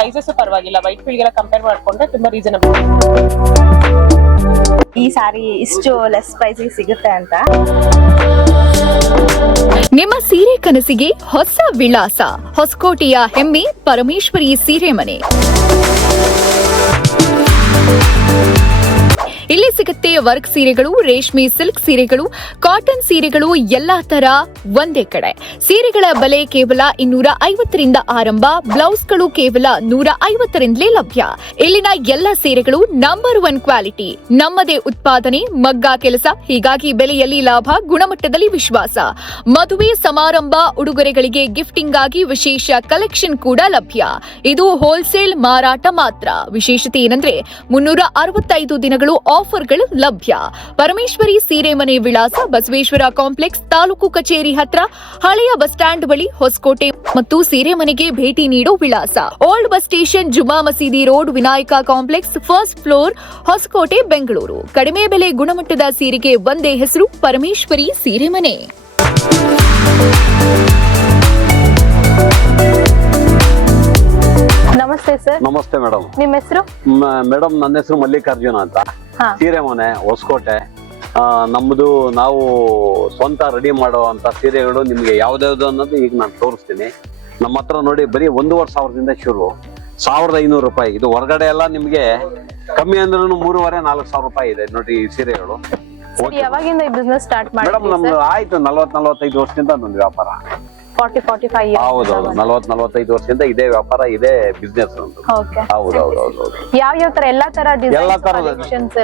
Prices ಪರವಾಗಿಲ್ಲ, white field ಗೆಲ್ಲ compare ಮಾಡ್ಕೊಂಡ್ರೆ ತುಂಬಾ ರೀಸನಬಲ್. ಈ ಸಾರಿ ಇಷ್ಟು ಲೆಸ್ ಪ್ರೈಸ್ ಸಿಗುತ್ತೆ ಅಂತ. ನಿಮ್ಮ ಸೀರೆ ಕನಸಿಗೆ ಹೊಸ ವಿಳಾಸ ಹೊಸಕೋಟೆಯ ಹೆಮ್ಮೆ ಪರಮೇಶ್ವರಿ ಸೀರೆ ಮನೆ. ಇಲ್ಲಿ ಸಿಗುತ್ತೆ ವರ್ಕ್ ಸೀರೆಗಳು, ರೇಷ್ಮೆ ಸಿಲ್ಕ್ ಸೀರೆಗಳು, ಕಾಟನ್ ಸೀರೆಗಳು, ಎಲ್ಲಾ ತರ ಒಂದೇ ಕಡೆ. ಸೀರೆಗಳ ಬೆಲೆ ಕೇವಲ 250ರಿಂದ ಆರಂಭ, ಬ್ಲೌಸ್ಗಳು ಕೇವಲ 150ರಿಂದಲೇ ಲಭ್ಯ. ಇಲ್ಲಿನ ಎಲ್ಲ ಸೀರೆಗಳು ನಂಬರ್ 1 ಕ್ವಾಲಿಟಿ, ನಮ್ಮದೇ ಉತ್ಪಾದನೆ, ಮಗ್ಗ ಕೆಲಸ, ಹೀಗಾಗಿ ಬೆಲೆಯಲ್ಲಿ ಲಾಭ, ಗುಣಮಟ್ಟದಲ್ಲಿ ವಿಶ್ವಾಸ. ಮದುವೆ ಸಮಾರಂಭ ಉಡುಗೊರೆಗಳಿಗೆ ಗಿಫ್ಟಿಂಗ್ ಆಗಿ ವಿಶೇಷ ಕಲೆಕ್ಷನ್ ಕೂಡ ಲಭ್ಯ. ಇದು ಹೋಲ್ಸೇಲ್ ಮಾರಾಟ ಮಾತ್ರ. ವಿಶೇಷತೆ ಏನಂದ್ರೆ 365 ದಿನಗಳು ಆಫರ್ಗಳು ಲಭ್ಯ. ಪರಮೇಶ್ವರಿ ಸೀರೆ ಮನೆ ವಿಳಾಸ ಬಸವೇಶ್ವರ ಕಾಂಪ್ಲೆಕ್ಸ್, ತಾಲೂಕು ಕಚೇರಿ ಹತ್ರ, ಹಳೆಯ ಬಸ್ ಸ್ಟ್ಯಾಂಡ್ ಬಳಿ, ಹೊಸಕೋಟೆ. ಮತ್ತು ಸೀರೆ ಮನೆಗೆ ಭೇಟಿ ನೀಡೋ ವಿಳಾಸ old bus station, Juma Masjid road, Vinayaka complex, first floor, Hosakote, Bengaluru. ಕಡಿಮೆ ಬೆಲೆ ಗುಣಮಟ್ಟದ ಸೀರೆಗೆ ಒಂದೇ ಹೆಸರು, ಪರಮೇಶ್ವರಿ ಸೀರೆ ಮನೆ. ನಮಸ್ತೆ ಸರ್. ನಮಸ್ತೆ ಮೇಡಮ್. ನಿಮ್ಮ ಹೆಸರು? ಮೇಡಮ್ ನನ್ನ ಹೆಸರು ಮಲ್ಲಿಕಾರ್ಜುನ ಅಂತ, ಸೀರೆ ಮನೆ ಹೊಸಕೋಟೆ. ನಮ್ದು ನಾವು ಸ್ವಂತ ರೆಡಿ ಮಾಡುವಂತ ಸೀರೆಗಳು ನಿಮ್ಗೆ ಯಾವ್ದಾವ್ದು ಅನ್ನೋದು ಈಗ ನಾನು ತೋರಿಸ್ತೀನಿ. ನಮ್ಮ ಹತ್ರ ನೋಡಿ ಬರೀ 1,500ದಿಂದ ಶುರು, 1,500 ರೂಪಾಯಿ. ಇದು ಹೊರಗಡೆ ಎಲ್ಲ ನಿಮ್ಗೆ ಕಮ್ಮಿ ಅಂದ್ರೂ 3,500-4,000 ರೂಪಾಯಿ ಇದೆ ನೋಡಿ ಈ ಸೀರೆಗಳು. ಯಾವಾಗಿಂದ ಈ ಬಿಸ್ನೆಸ್ ಸ್ಟಾರ್ಟ್ ಮಾಡಿ? ಮೇಡಮ್ ನಮ್ದು ಆಯ್ತು 40-45 ವರ್ಷದಿಂದ ನಮ್ದು ವ್ಯಾಪಾರ. 40-45 ಹೌದೌದು, 40-45 ವರ್ಷದಿಂದ ಇದೇ ವ್ಯಾಪಾರ, ಇದೇ ಬಿಸ್ನೆಸ್. ಹೌದೌದೌದು. ಯಾವ ತರ ಎಲ್ಲಾ ತರ ಎಲ್ಲಾ ತರದ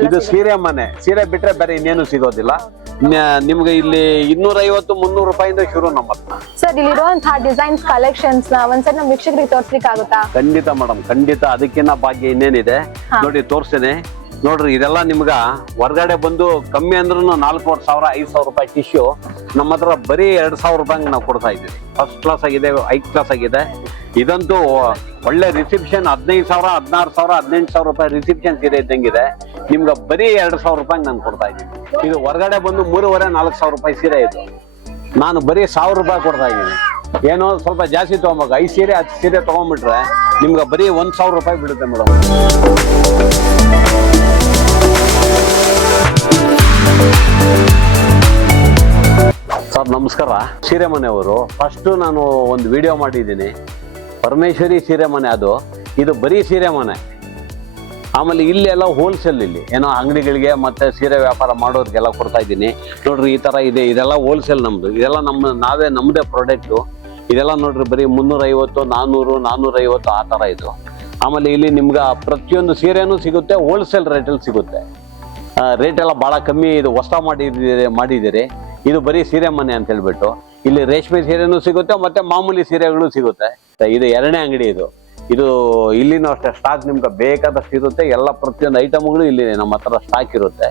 ಇದು ಸೀರೆ ಮನೆ. ಸೀರೆ ಬಿಟ್ರೆ ಬೇರೆ ಇನ್ನೇನು ಸಿಗೋದಿಲ್ಲ ನಿಮ್ಗೆ. ಇಲ್ಲಿ 250-300 ರೂಪಾಯಿಂದ ಶುರು ನಮ್ಮ ಹತ್ರ. ಸರ್ ಇಲ್ಲಿರುವಂತಹ ಡಿಸೈನ್ಸ್ ಕಲೆಕ್ಷನ್ಸ್ ನ ಒಂದ್ಸರಿ ನಮ್ಮ ವೀಕ್ಷಕರಿಗೆ ತೋರಿಸ್ಲಿಕ್ಕೆ ಆಗುತ್ತಾ? ಖಂಡಿತ ಮೇಡಮ್, ಖಂಡಿತ. ಅದಕ್ಕಿಂತ ಭಾಗ್ಯ ಇನ್ನೇನಿದೆ ನೋಡಿ, ತೋರಿಸ್ತೇನೆ ನೋಡ್ರಿ. ಇದೆಲ್ಲ ನಿಮ್ಗ ಹೊರಗಡೆ ಬಂದು ಕಮ್ಮಿ ಅಂದ್ರೂ 4,500 ರೂಪಾಯಿ ಟಿಶ್ಯೂ ನಮ್ಮ ಹತ್ರ ಬರೀ 2,000 ರೂಪಾಯಿ ನಾವು ಕೊಡ್ತಾ ಇದ್ದೀವಿ. ಫಸ್ಟ್ ಕ್ಲಾಸ್ ಆಗಿದೆ, 5 ಕ್ಲಾಸ್ ಆಗಿದೆ. ಇದಂತೂ ಒಳ್ಳೆ ರಿಸೆಪ್ಷನ್ 15,000, 16,000, 18,000 ರೂಪಾಯಿ ರಿಸೆಪ್ಷನ್ ಸೀರೆ ಇದ್ದಂಗಿದೆ. ನಿಮ್ಗೆ ಬರೀ 2,000 ರೂಪಾಯಿ ನಾನು ಕೊಡ್ತಾ ಇದ್ದೀನಿ. ಇದು ಹೊರಗಡೆ ಬಂದು 3,500-4,000 ರೂಪಾಯಿ ಸೀರೆ ಇದು, ನಾನು ಬರೀ 1,000 ರೂಪಾಯಿ ಕೊಡ್ತಾ ಇದ್ದೀನಿ. ಏನೋ ಸ್ವಲ್ಪ ಜಾಸ್ತಿ ತಗೊಂಬಾಗ 5 ಸೀರೆ 10 ಸೀರೆ ತಗೊಂಡ್ಬಿಟ್ರೆ ನಿಮ್ಗೆ ಬರೀ 1,000 ರೂಪಾಯಿ ಬೀಳುತ್ತೆ ಮೇಡಮ್. ಸರ್ ನಮಸ್ಕಾರ. ಸೀರೆ ಮನೆಯವರು ಫಸ್ಟ್ ನಾನು ಒಂದು ವಿಡಿಯೋ ಮಾಡಿದ್ದೀನಿ, ಪರಮೇಶ್ವರಿ ಸೀರೆ ಮನೆ. ಇದು ಬರೀ ಸೀರೆ ಮನೆ. ಆಮೇಲೆ ಇಲ್ಲಿ ಎಲ್ಲ ಹೋಲ್ಸೇಲ್, ಇಲ್ಲಿ ಏನೋ ಅಂಗಡಿಗಳಿಗೆ ಮತ್ತೆ ಸೀರೆ ವ್ಯಾಪಾರ ಮಾಡೋರಿಗೆಲ್ಲ ಕೊಡ್ತಾ ಇದ್ದೀನಿ ನೋಡ್ರಿ. ಈ ತರ ಇದೆ, ಇದೆಲ್ಲ ಹೋಲ್ಸೇಲ್ ನಮ್ದು. ಇದೆಲ್ಲ ನಮ್ಮದೇ ಪ್ರಾಡಕ್ಟು. ಇದೆಲ್ಲ ನೋಡ್ರಿ ಬರೀ 350, 400, 450 ಆ ತರ ಇದು. ಆಮೇಲೆ ಇಲ್ಲಿ ನಿಮ್ಗೆ ಪ್ರತಿಯೊಂದು ಸೀರೆನೂ ಸಿಗುತ್ತೆ, ಹೋಲ್ಸೇಲ್ ರೇಟಲ್ಲಿ ಸಿಗುತ್ತೆ. ರೇಟ್ ಎಲ್ಲ ಬಹಳ ಕಮ್ಮಿ. ಇದು ಹೊಸ ಮಾಡಿದ್ದೀರಿ. ಇದು ಬರೀ ಸೀರೆ ಮನೆ ಅಂತ ಹೇಳ್ಬಿಟ್ಟು ಇಲ್ಲಿ ರೇಷ್ಮೆ ಸೀರೆನೂ ಸಿಗುತ್ತೆ, ಮತ್ತೆ ಮಾಮೂಲಿ ಸೀರೆಗಳು ಸಿಗುತ್ತೆ. ಇದು 2ನೇ ಅಂಗಡಿ ಇದು ಇಲ್ಲಿನೂ ಅಷ್ಟೇ ಸ್ಟಾಕ್ ನಿಮ್ಗೆ ಬೇಕಾದಷ್ಟು ಇರುತ್ತೆ. ಎಲ್ಲ ಪ್ರತಿಯೊಂದು ಐಟಮ್ಗಳು ಇಲ್ಲಿ ನಮ್ಮ ಹತ್ರ ಸ್ಟಾಕ್ ಇರುತ್ತೆ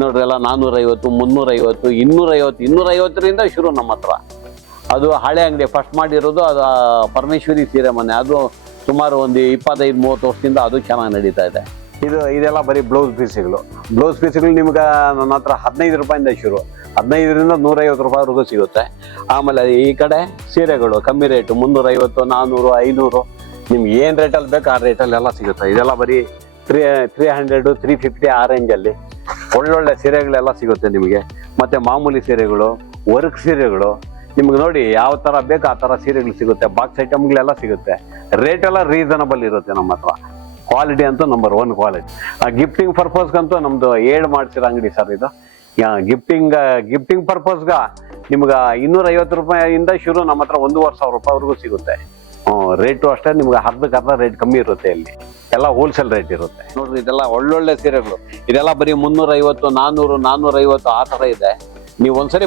ನೋಡ್ರಿ. ಎಲ್ಲ 450, 350, 250, 250ರಿಂದ ಶುರು ನಮ್ಮ ಹತ್ರ. ಅದು ಹಳೆ ಅಂಗಡಿ ಫಸ್ಟ್ ಮಾಡಿರೋದು, ಅದು ಪರಮೇಶ್ವರಿ ಸೀರೆ ಮನೆ. ಅದು ಸುಮಾರು ಒಂದು 25-30 ವರ್ಷದಿಂದ ಅದು ಚೆನ್ನಾಗಿ ನಡೀತಾ ಇದೆ. ಇದೆಲ್ಲ ಬರೀ ಬ್ಲೌಸ್ ಪೀಸ್ಗಳು. ನಿಮ್ಗೆ ನನ್ನ ಹತ್ರ 15 ರೂಪಾಯಿಂದ ಶುರು, 15ರಿಂದ 150 ರೂಪಾಯಿವರೆಗೂ ಸಿಗುತ್ತೆ. ಆಮೇಲೆ ಈ ಕಡೆ ಸೀರೆಗಳು ಕಮ್ಮಿ ರೇಟು 350, 400, 500 ನಿಮ್ಗೆ ಏನು ರೇಟಲ್ಲಿ ಬೇಕು ಆ ರೇಟಲ್ಲಿ ಎಲ್ಲ ಸಿಗುತ್ತೆ. ಇದೆಲ್ಲ ಬರೀ 300, 350 ಆ ರೇಂಜಲ್ಲಿ ಒಳ್ಳೊಳ್ಳೆ ಸೀರೆಗಳೆಲ್ಲ ಸಿಗುತ್ತೆ ನಿಮಗೆ. ಮತ್ತೆ ಮಾಮೂಲಿ ಸೀರೆಗಳು, ವರ್ಕ್ ಸೀರೆಗಳು ನಿಮ್ಗೆ ನೋಡಿ ಯಾವ ಥರ ಬೇಕು ಆ ಥರ ಸೀರೆಗಳು ಸಿಗುತ್ತೆ. ಬಾಕ್ಸ್ ಐಟಮ್ಗಳೆಲ್ಲ ಸಿಗುತ್ತೆ. ರೇಟ್ ಎಲ್ಲ ರೀಸನಬಲ್ ಇರುತ್ತೆ ನಮ್ಮ ಹತ್ರ. ಕ್ವಾಲಿಟಿ ಅಂತೂ ನಂಬರ್ 1 ಕ್ವಾಲಿಟಿ. ಗಿಫ್ಟಿಂಗ್ ಪರ್ಪಸ್ಗಂತೂ ನಮ್ದು 7 ಮಾಡ್ಸಿರೋ ಅಂಗಡಿ ಸರ್ ಇದು. ಗಿಫ್ಟಿಂಗ್ ಪರ್ಪಸ್ಗ ನಿಮ್ಗೆ 250 ರೂಪಾಯಿಯಿಂದ ಶುರು ನಮ್ಮ ಹತ್ರ 1,500 ರೂಪಾಯಿವರೆಗೂ ಸಿಗುತ್ತೆ. ರೇಟು ಅಷ್ಟೇ, ನಿಮ್ಗೆ ಅರ್ಧಕ್ಕೆ ರೇಟ್ ಕಮ್ಮಿ ಇರುತ್ತೆ. ಇಲ್ಲಿ ಎಲ್ಲ ಹೋಲ್ಸೇಲ್ ರೇಟ್ ಇರುತ್ತೆ ನೋಡ್ರಿ. ಇದೆಲ್ಲ ಒಳ್ಳೊಳ್ಳೆ ಸೀರೆಗಳು. ಇದೆಲ್ಲ ಬರೀ 350, 400, 450 ಆ ಥರ ಇದೆ. ನೀವು ಒಂದ್ಸರಿ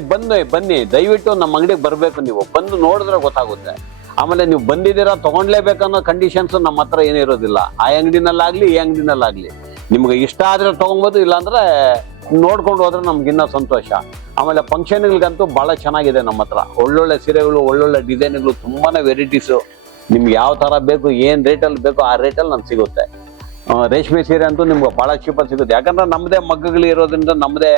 ಬನ್ನಿ, ದಯವಿಟ್ಟು ನಮ್ಮ ಅಂಗಡಿಗೆ ಬರಬೇಕು. ನೀವು ಬಂದು ನೋಡಿದ್ರೆ ಗೊತ್ತಾಗುತ್ತೆ. ಆಮೇಲೆ ನೀವು ಬಂದಿದ್ದೀರಾ ತಗೊಂಡ್ಲೇಬೇಕನ್ನೋ ಕಂಡೀಷನ್ಸ್ ನಮ್ಮ ಹತ್ರ ಏನೂ ಇರೋದಿಲ್ಲ. ಆ ಅಂಗಡಿನಲ್ಲಾಗ್ಲಿ ಈ ಅಂಗಡಿನಲ್ಲಾಗ್ಲಿ ನಿಮ್ಗೆ ಇಷ್ಟ ಆದ್ರೆ ತಗೊಬೋದು, ಇಲ್ಲಾಂದ್ರೆ ನೋಡ್ಕೊಂಡು ಹೋದ್ರೆ ನಮ್ಗಿನ್ನ ಸಂತೋಷ. ಆಮೇಲೆ ಫಂಕ್ಷನ್ಗಳಿಗಂತೂ ಬಹಳ ಚೆನ್ನಾಗಿದೆ ನಮ್ಮ ಹತ್ರ. ಒಳ್ಳೊಳ್ಳೆ ಸೀರೆಗಳು, ಒಳ್ಳೊಳ್ಳೆ ಡಿಸೈನ್ಗಳು, ತುಂಬಾನೇ ವೆರೈಟೀಸು. ನಿಮ್ಗೆ ಯಾವ ತರ ಬೇಕು, ಏನ್ ರೇಟಲ್ಲಿ ಬೇಕು ಆ ರೇಟಲ್ಲಿ ನಮ್ಗೆ ಸಿಗುತ್ತೆ. ರೇಷ್ಮೆ ಸೀರೆ ಅಂತೂ ನಿಮ್ಗೆ ಬಹಳ ಚೀಪಾಗಿ ಸಿಗುತ್ತೆ. ಯಾಕಂದ್ರೆ ನಮ್ಮದೇ ಮಗ್ಗಗಳು ಇರೋದ್ರಿಂದ, ನಮ್ಮದೇ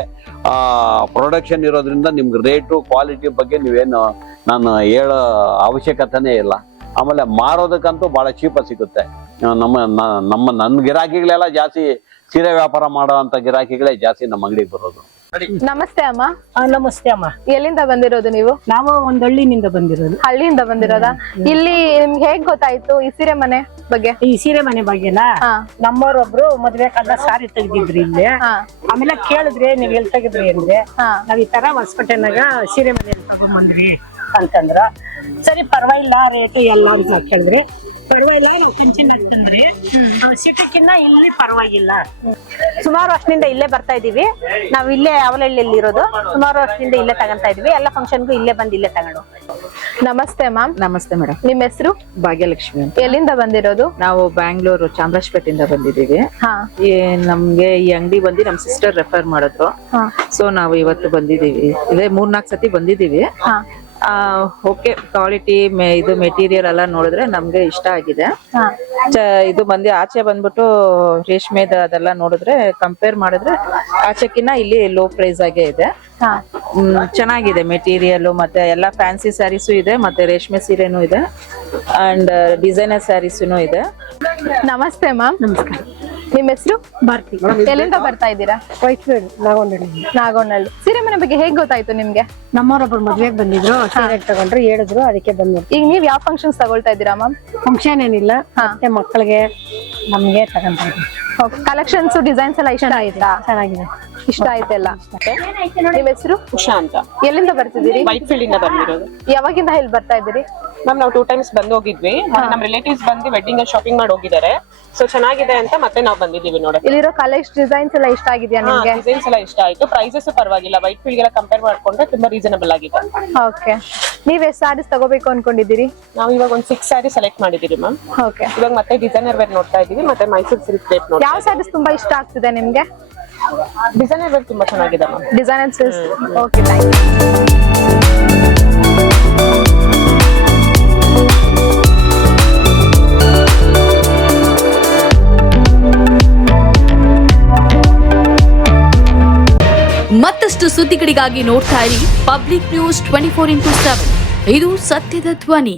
ಪ್ರೊಡಕ್ಷನ್ ಇರೋದ್ರಿಂದ ನಿಮ್ಗೆ ರೇಟು ಕ್ವಾಲಿಟಿ ಬಗ್ಗೆ ನೀವೇನು ನಾನು ಹೇಳೋ ಅವಶ್ಯಕತೆನೇ ಇಲ್ಲ. ಆಮೇಲೆ ಮಾರೋದಕ್ಕಂತೂ ಬಹಳ ಚೀಪಾಗಿ ಸಿಗುತ್ತೆ. ನನ್ನ ಗಿರಾಕಿಗಳೆಲ್ಲ ಜಾಸ್ತಿ ಸೀರೆ ವ್ಯಾಪಾರ ಮಾಡೋ ಅಂತ ಗಿರಾಕಿಗಳೇ ಜಾಸ್ತಿ ನಮ್ಮ ಅಂಗಡಿಗೆ ಬರೋದು. ನಮಸ್ತೆ ಅಮ್ಮ. ನಮಸ್ತೆ ಅಮ್ಮ. ಎಲ್ಲಿಂದ ಬಂದಿರೋದು ನೀವು? ನಾವು ಒಂದ್ ಹಳ್ಳಿನಿಂದ ಬಂದಿರೋದು. ಹಳ್ಳಿಯಿಂದ ಬಂದಿರೋದಾ? ಇಲ್ಲಿ ನಿಮ್ಗೆ ಹೇಗ್ ಗೊತ್ತಾಯ್ತು ಈ ಸೀರೆ ಮನೆ ಬಗ್ಗೆ? ಈ ಸೀರೆ ಮನೆ ಬಗ್ಗೆನಾ ನಮ್ಮವ್ರೊಬ್ರು ಮದ್ವೆ ಕಾಲ ಸಾರಿ ತೆಗ್ದಿದ್ರಿ ಇಲ್ಲಿ. ಆಮೇಲೆ ಕೇಳಿದ್ರೆ ನೀವ್ ಎಲ್ಲಿ ತೆಗಿದ್ರಿ ಅಂದ್ರೆ ನಾವ್ ಈ ತರ ಹೊಸಪೇಟೆನಾಗ ಸೀರೆ ಮನೆ ತಗೊಂಬಂದ್ರಿ ಅಂತಂದ್ರ. ಸರಿ ಪರವಾಗಿಲ್ಲ ರೇಟ್ ಎಲ್ಲ ಅಂತ ಕೇಳಿದ್ರಿ. ಪರವಾಗಿಲ್ಲ ನಾವು ಕಂಚಿನ ತಂದ್ರಿ, ಸಿಟಿಕಿನ್ನ ಇಲ್ಲಿ ಪರವಾಗಿಲ್ಲ. ಸುಮಾರು ವರ್ಷದಿಂದ ಇಲ್ಲೇ ಬರ್ತಾ ಇದೀವಿ. ನಾವು ಇಲ್ಲೇ ಅವಲಹಳ್ಳಿಯಲ್ಲಿ ಇರೋದು. ಸುಮಾರು ವರ್ಷದಿಂದ ಇಲ್ಲೇ ತಗೊಂತಾ ಇದೀವಿ. ಎಲ್ಲ ಫಂಕ್ಷನ್ಗೂ ಇಲ್ಲೇ ಬಂದು ಇಲ್ಲೇ ತಗೊಂಡು. ನಮಸ್ತೆ ಮ್ಯಾಮ್. ನಮಸ್ತೆ ಮೇಡಮ್. ನಿಮ್ ಹೆಸರು? ಭಾಗ್ಯಲಕ್ಷ್ಮಿ ಅಂತ. ಎಲ್ಲಿಂದ ಬಂದಿರೋದು? ನಾವು ಬ್ಯಾಂಗ್ಳೂರು ಚಾಮರಾಜಪೇಟೆಯಿಂದ ಬಂದಿದ್ದೀವಿ. ನಮ್ಗೆ ಈ ಅಂಗಡಿ ಬಂದು ನಮ್ ಸಿಸ್ಟರ್ ರೆಫರ್ ಮಾಡಿದ್ರು. ಸೊ ನಾವು ಇವತ್ತು ಬಂದಿದ್ದೀವಿ. ಇದೇ 3-4 ಸತಿ ಬಂದಿದ್ದೀವಿ. ಓಕೆ, ಕ್ವಾಲಿಟಿ ಇದು ಮೆಟೀರಿಯಲ್ ಎಲ್ಲ ನೋಡಿದ್ರೆ ನಮ್ಗೆ ಇಷ್ಟ ಆಗಿದೆ. ಇದು ಬಂದು ಆಚೆ ಬಂದ್ಬಿಟ್ಟು ರೇಷ್ಮೆದ ಅದೆಲ್ಲ ನೋಡಿದ್ರೆ ಕಂಪೇರ್ ಮಾಡಿದ್ರೆ ಆಚೆಕಿನ್ನ ಇಲ್ಲಿ ಲೋ ಪ್ರೈಸ್ ಆಗೇ ಇದೆ. ಚೆನ್ನಾಗಿದೆ ಮೆಟೀರಿಯಲ್. ಮತ್ತೆ ಎಲ್ಲ ಫ್ಯಾನ್ಸಿ ಸ್ಯಾರೀಸು ಇದೆ, ಮತ್ತೆ ರೇಷ್ಮೆ ಸೀರೆನೂ ಇದೆ, ಅಂಡ್ ಡಿಸೈನರ್ ಸ್ಯಾರೀಸು ಇದೆ. ನಮಸ್ತೆ ಮ್ಯಾಮ್. ನಮಸ್ಕಾರ. ನಿಮ್ ಹೆಸರು? ಭಾರತಿ. ಎಲ್ಲಿಂದ ಬರ್ತಾ ಇದ್ದೀರಾ? ವೈಟ್ಫೀಲ್ಡ್ ನಾಗೊಂಡಳ್ಳಿ. ನಾಗೋನಹಳ್ಳಿ. ಸೀರೆ ಮನೆ ಬಗ್ಗೆ ಹೇಗ್ ಗೊತ್ತಾಯ್ತು ನಿಮ್ಗೆ? ನಮ್ಮವ್ರೊಬ್ರು ಮದ್ವೆಗೆ ಬಂದಿದ್ರು, ಸೀರೆ ತಗೊಂಡ್ರು, ಹೇಳಿದ್ರು, ಅದಕ್ಕೆ ಬಂದ್ರು. ಈಗ ನೀವ್ ಯಾವ ಫಂಕ್ಷನ್ಸ್ ತಗೊಳ್ತಾ ಇದ್ದೀರಾ ಮ್ಯಾಮ್? ಫಂಕ್ಷನ್ ಏನಿಲ್ಲ, ಮತ್ತೆ ಮಕ್ಕಳಿಗೆ ನಮ್ಗೆ ತಗೊಂತ ಇದ್ದೀವಿ. ಕಲೆಕ್ಷನ್ಸ್ ಡಿಸೈನ್ಸ್ ಎಲ್ಲ ಇಷ್ಟ ಆಯ್ತಾ? ಚೆನ್ನಾಗಿದೆ, ಇಷ್ಟ ಆಯ್ತೆಲ್ಲ. ನಿಮ್ ಹೆಸರು? ಉಷಾ ಅಂತ. ಎಲ್ಲಿಂದ ಬರ್ತಿದ್ದೀರಿ? ವೈಟ್ ಫೀಲ್ಡ್ ಇಂದ ಬಂದಿರೋದು. ಯಾವಾಗಿಂದ ಇಲ್ಲಿ ಬರ್ತಾ ಇದ್ದೀರಿ? ಮ್ಯಾಮ್ ನಾವು 2 times ಬಂದ್ ಹೋಗಿದ್ವಿ. ನಮ್ಮ ರಿಲೇಟಿವ್ಸ್ ಬಂದು ವೆಡ್ಡಿಂಗ್ ಶಾಪಿಂಗ್ ಮಾಡಿ ಹೋಗಿದ್ದಾರೆ. ಸೊ ಚೆನ್ನಾಗಿದೆ ಅಂತ ಮತ್ತೆ ನಾವು ಬಂದಿದ್ದೀವಿ ನೋಡಿ. ಇಲ್ಲಿರೋ ಕಲೆಕ್ಷನ್ ಡಿಸೈನ್ಸ್ ಎಲ್ಲ ಇಷ್ಟ ಆಗಿದೆಯಾ ನಿಮ್ಗೆ? ಡಿಸೈನ್ಸ್ ಎಲ್ಲ ಇಷ್ಟ ಆಯ್ತು. ಪ್ರೈಸಸ್ ಪರವಾಗಿಲ್ಲ, ವೈಟ್ ಫೀಲ್ಡ್ ಗೆಲ್ಲ ಕಂಪೇರ್ ಮಾಡ್ಕೊಂಡ್ರೆ ತುಂಬಾ ರೀಸನಬಲ್ ಆಗಿದೆ. ಓಕೆ. ನೀವ್ ಎಷ್ಟು ಸ್ಯಾರೀಸ್ ತಗೋಬೇಕು ಅನ್ಕೊಂಡಿದ್ದೀರಿ? ನಾವು ಇವಾಗ ಒಂದು 6 ಸ್ಯಾರಿ ಸೆಲೆಕ್ಟ್ ಮಾಡಿದೀವಿ ಮ್ಯಾಮ್. ಓಕೆ. ಇವಾಗ ಮತ್ತೆ ಡಿಸೈನರ್ ವೇರ್ ನೋಡ್ತಾ ಇದೀವಿ, ಮತ್ತೆ ಮೈಸೂರು ಸಿಲ್ಕ್ ರೇಟ್ ನೋಡಿ. ಯಾವ ಸ್ಯಾರೀಸ್ ತುಂಬಾ ಇಷ್ಟ ಆಗ್ತಿದೆ ನಿಮ್ಗೆ? ಡಿಸೈನರ್ ವೇರ್ ತುಂಬಾ ಚೆನ್ನಾಗಿದೆ ma'am. Designers. Okay, thank you. ಮತ್ತಷ್ಟು ಸುದ್ದಿಗಳಿಗಾಗಿ ನೋಡ್ತಾ ಇರಿ ಪಬ್ಲಿಕ್ ನ್ಯೂಸ್ 24x7. ಇದು ಸತ್ಯದ ಧ್ವನಿ.